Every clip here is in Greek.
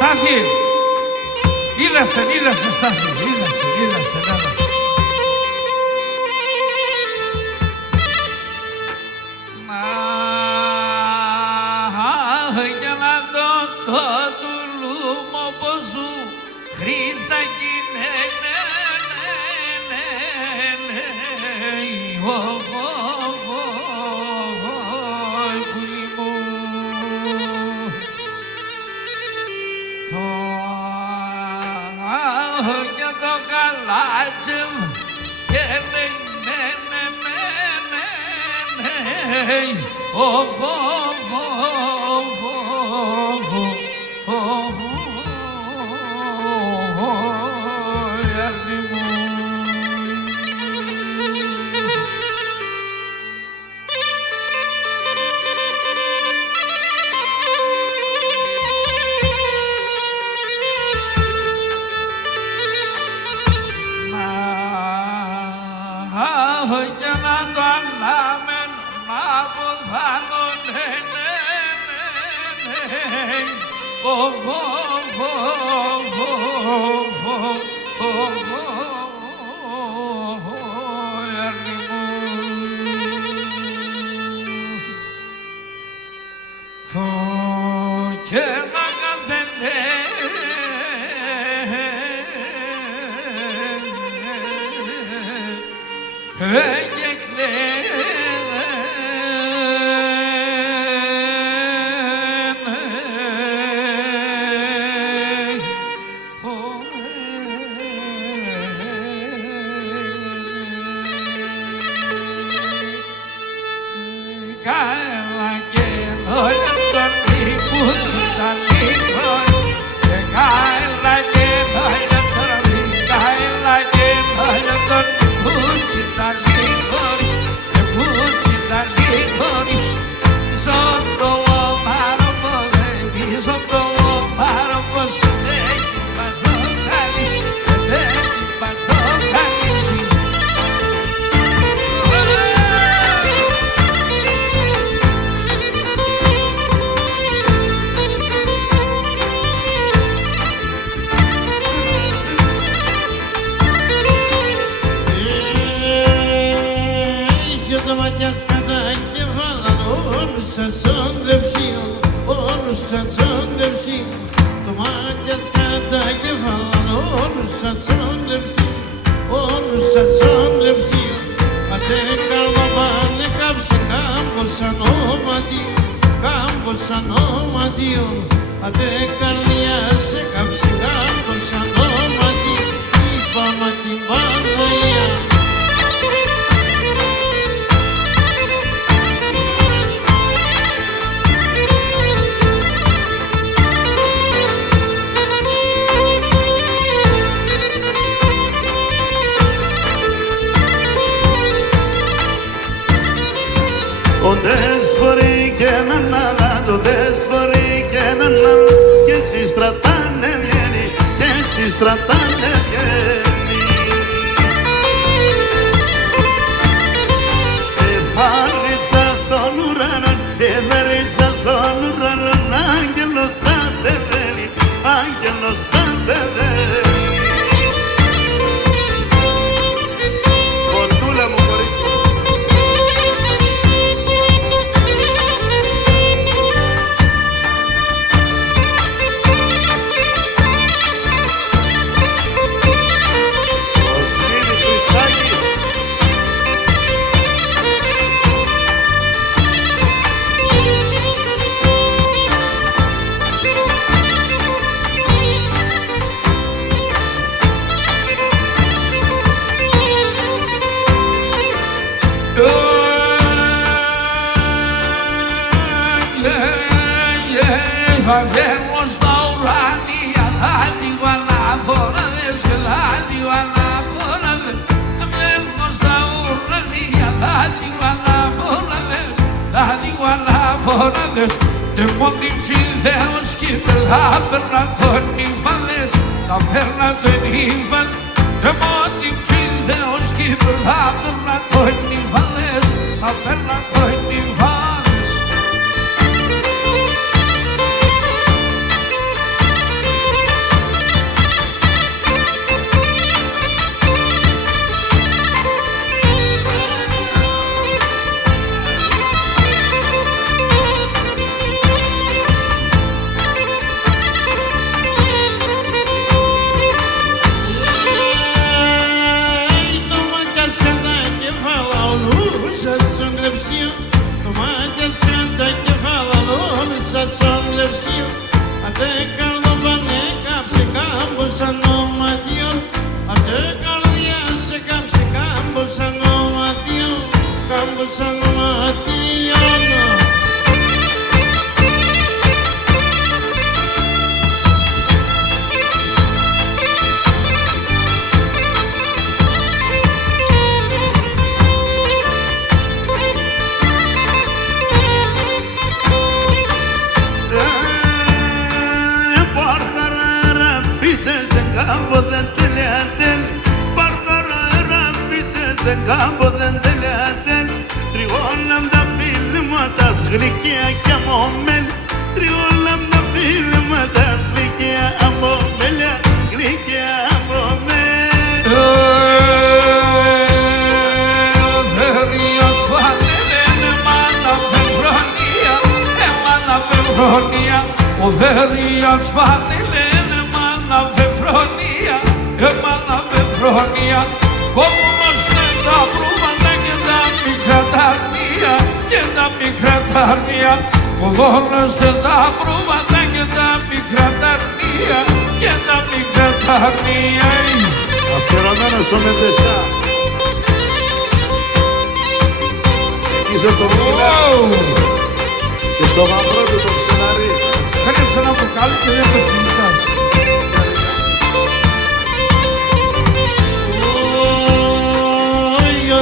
Στάθη, είδασε Στάθη, είδασε, ναι. Για να το τουλούμο πως σου Χρήστα γίνε, για το καλάτσι μου και λέει για να το ανάμεν να βοθάνω και να καθένε και το μάτια σκάτα κεφάλαν όλους σαν τσόντεψη, όλους σαν τσόντεψη. Ατε καλμα πάνε κάψε κάμπος ανώματιο, ατε καρδιά σε κάψε κάμπος ανώματιο, είπαμε την Παναγία. Οντες φορεί και έναν αλλάζω, οντες φορεί και έναν αλλάζω και εσύ στρατάνε βγαίνει, και εσύ στρατάνε βγαίνει. Επάρησα στον ουρανό, εβέρισα στον ουρανό, άγγελος κατεβαίνει, άγγελος κατεβαίνει. Κοντούλα μου χωρίς θα βγαίνω στα ουράνια, θα λίγο ανάφορα δες και θα λίγο ανάφορα δες. Θα βγαίνω στα ουράνια, θα λίγο ανάφορα δες, θα λίγο ανάφορα δες. Και μόνοι Θεός κι θα περνά τον ύφαντες, θα περνά τον ύφαντες. Και μόνοι Θεός κι θα περνά τον ύφαντες, θα περνά τον ύφαντες. τσόμπλευσιο, ατε καρδοπανέ κάψε κάμπος ανώματιο, ατε καρδιά σε κάψε κάμπος ανώματιο, κάμπος ανώματιο. Σε κάμπο δεν τελειάται, τριόλαμ τα φίλμα τα γλυκιά κι αμόμεν, τριόλαμ τα φίλμα τα γλυκιά αμόμελια, γλυκιά αμόμεν. Δέριος φανέλεν εμάνα πευρώνια, εμάνα πευρώνια. Ο δέριος φανέλεν εμάνα πευρώνια, εμάνα πευρώνια. Τα βρούμανα και τα μικρά ταρμία, και τα μικρά ταρμία. Κοδώνεστε τα βρούμανα και τα μικρά ταρμία, και τα μικρά ταρμία. Αφιερωμένο στο Μεντεσά. Είσαι το ψινάρι και στο γαμπρό του το ψινάρι. Φέρεις ένα μπουκάλι και δεν το συζητάς.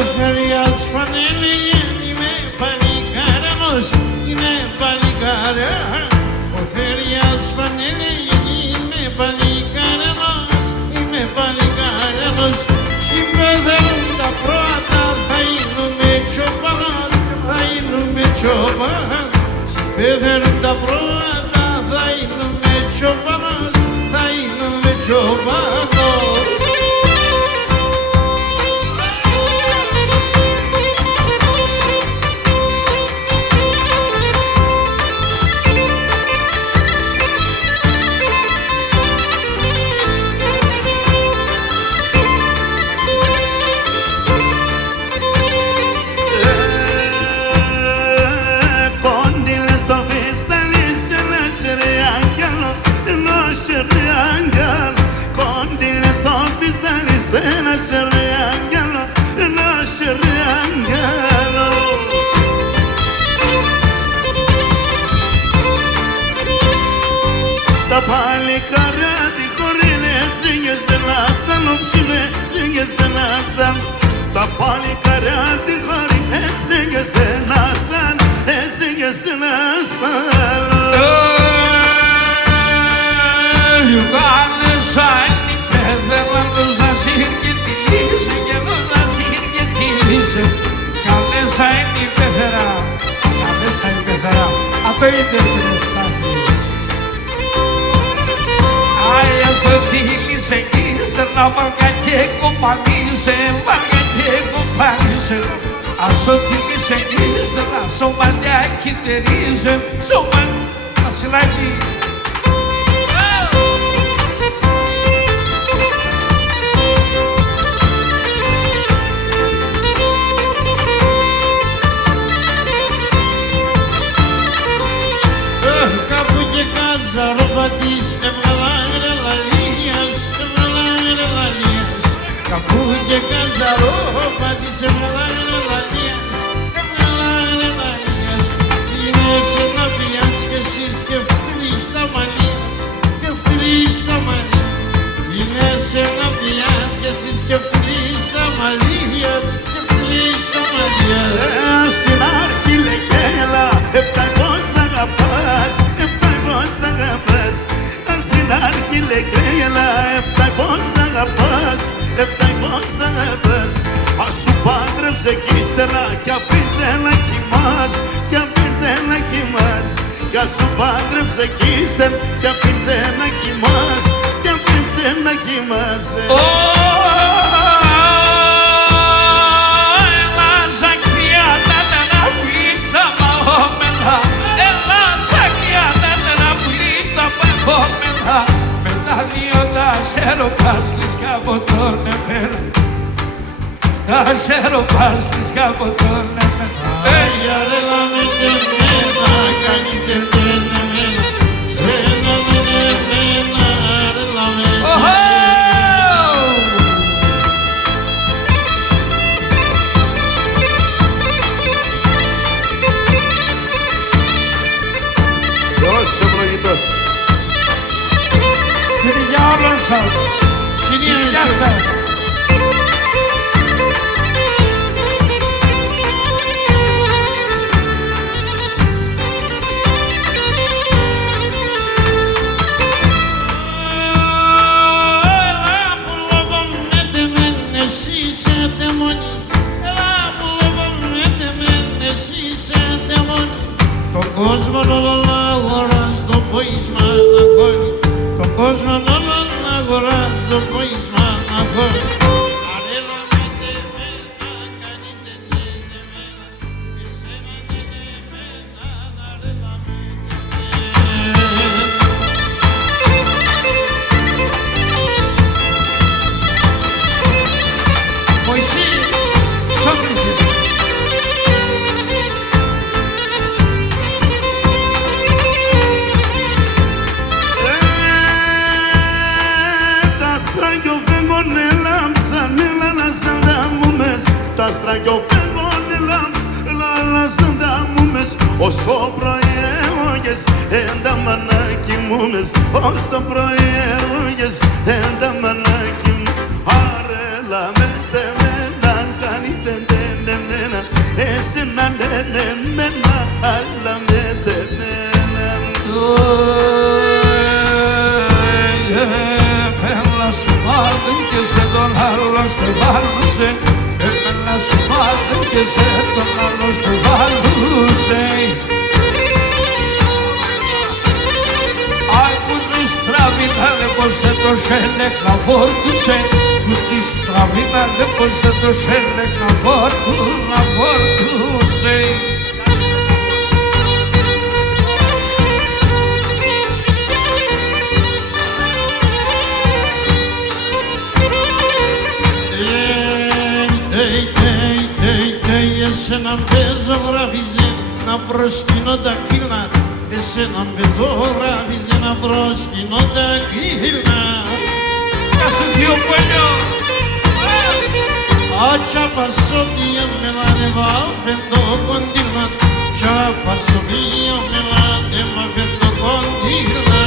Ο Θεριάς Πανέλεγε, είμαι παλικάρανος, είμαι παλικάρα. Ο Θεριάς Πανέλεγε, είμαι παλικάρανος, είμαι παλικάρανος. Συμπεθαίνουν τα πρώτα, θα γίνουμε τσοπανός, θα γίνουμε τσοπανός. Συμπεθαίνουν τα πρώτα, θα γίνουμε τσοπανός, θα γίνουμε τσοπανός. Ένα σερριάγγελο, ένα σερριάγγελο. Τα παλικάρια τη χωρίνε, σίγες ένα σαν οψινέ, σίγες ένα σαν. Τα παλικάρια τη χωρίνε, σίγες ένα σαν, σίγες ένα σαν. Πέδεραντος να συγγετήλησε και ενός να συγγετήλησε. Καλέσα είναι η πέθερα, καλέσα η πέθερα, απ' είναι κρεστάκι. Άια στο τίλησε κι ύστερνα βαργα και κομπανίσε, βαργα και κομπανίσε. Ας το τίλησε κι ύστερνα σωματιά κυτερίσε, σωματιά ασυλάκι. Καζαρόπατης έβγαλαν λαλίας, έβγαλαν λαλίας. Καπού και καζαρόπατης έβγαλαν λαλίας, έβγαλαν λαλίας. Γίνες ένα πιάτς και εσύ σκεφτείς τα μαλλιάτς, σκεφτείς τα μαλλιάτς. Γίνες ένα πιάτς και εσύ σκεφτείς τα μαλλιάτς, σκεφτείς τα μαλλιάτς. Συνάρχη λεκέλα, έφταει πως αγαπάς, πως αγαπάς. Συνάρχη λεκέλα, έφταει πως αγαπάς, έφταει πως αγαπάς. Ας σου πάντρεψε κι ύστερα κι αφήνσε να κοιμάς, κι αφήνσε να κοιμάς. Κι ας σου πάντρεψε κι ύστερα κι αφήνσε να κοιμάς, κι αφήνσε να κοιμάς. Με τα δύο τα σέροπας από τον εμένα, τα σέροπας από τον εμένα. Ay, ya de la mente me va, canite, σας. Γεια σας. Τον κόσμο όλο να αγοράς το ποίσμα να χώνει. Τον κόσμο όλο να αγοράς το ποίσμα να χώνει. Αρέλα με τεμένα, κάνετε τεμένα. Εσένα τεμένα, αρέλα με τεμένα. Μωυσή, ξόφλησες. Τα στραγγιοφεύγουν λάλασαν τα μούμες ως το πρωιεύγες εν τα μανάκι μούμες ως το πρωιεύγες εν τα μανάκι μου αρέλα με τεμένα κάνετε τεμένα εσένα τεμένα αλλά με τεμένα Έλα σου μάθουν και σε τον άλλο στεβάλουσε. Έλα σου μάθουν και σε τον άλλο στεβάλουσε. Ai που τη στραβήνανε πως σε το σέλεκ να φόρτουσε. Που τη στραβήνανε πως σε το σέλεκ να φόρτουσε. Εσέναν πεζογράφιζε να προσκυνώ τα κύλνα. Εσέναν πεζογράφιζε να προσκυνώ τα κύλνα. Γεια σου θείο Πολιό. Acciapa sobia me la neva fendo continua. Acciapa sobia me la neva fendo continua.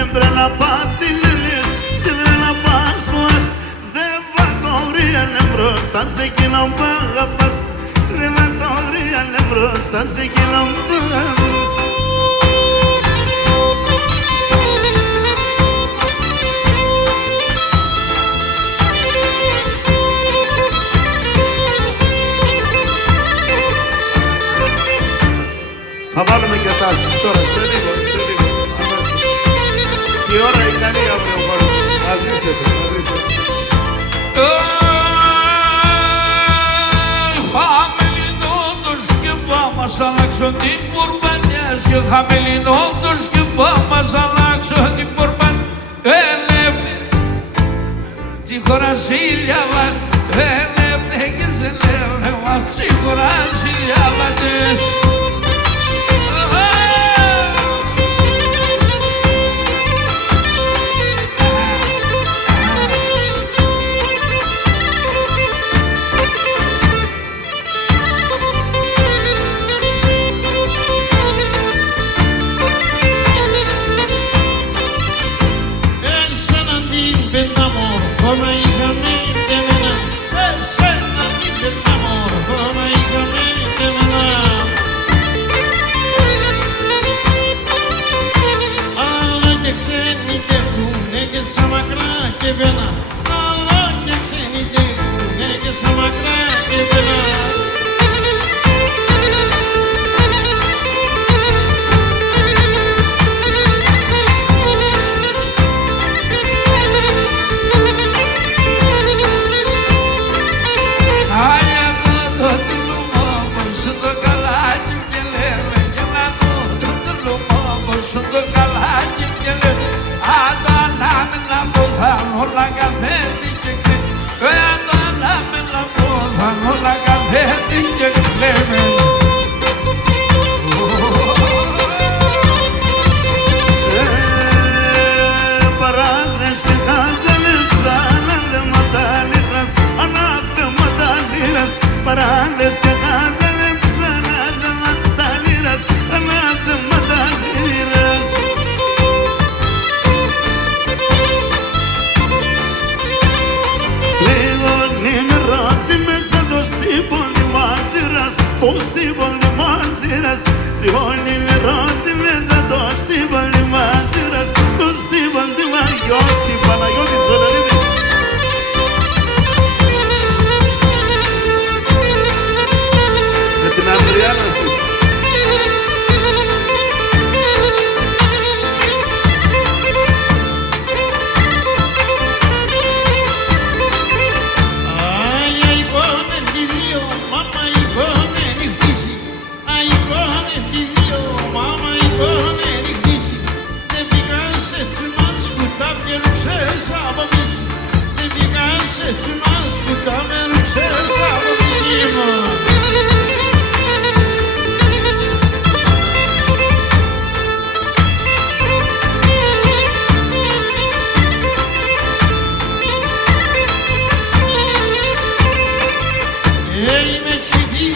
Εμπρέλα πας τη λίλης, σιδρέλα πας φως. Δεν βατόριανε μπροστά σε εκείνον που αγαπάς. Δεν βατόριανε μπροστά σε εκείνον που αγαπάς. Θα βάλουμε και τάση τώρα, σε λίγο, σε λίγο. Η ώρα ικανή αύριο μόνο. Να ζήσετε, να ζήσετε. Χαμελινό το σκεπά μας αλλάξω την πουρπανιάς. Χαμελινό το σκεπά μας αλλάξω την πουρπανιάς. Έλεπνε τη χώρα σιλιάβαν. Έλεπνε και σε λένε μας τη χώρα σιλιάβαντες. όλα καθέντη και κλαίμε. Το ανάμε να πω, όλα καθέντη και κλαίμε. Παράδες και χάζαλεψα, ανάθεματα λύρας, ανάθεματα λύρας. Παράδες και χάζαλεψα, ανάθεματα λύρας, ανάθεματα λύρας. Λίγον είμαι ρώτη μέσα το στύπον τη μάτζιρας, το στύπον τη μάτζιρας. Λίγον είμαι ρώτη μέσα το στύπον τη μάτζιρας, το στύπον τη Μαγιώτη, Παναγιώτη Τσολερίδη. Με την Ανδριάνα σου. Έτσι μας κουτάμε, ξέρεις από τη ζήμα. Είμαι τσιτή,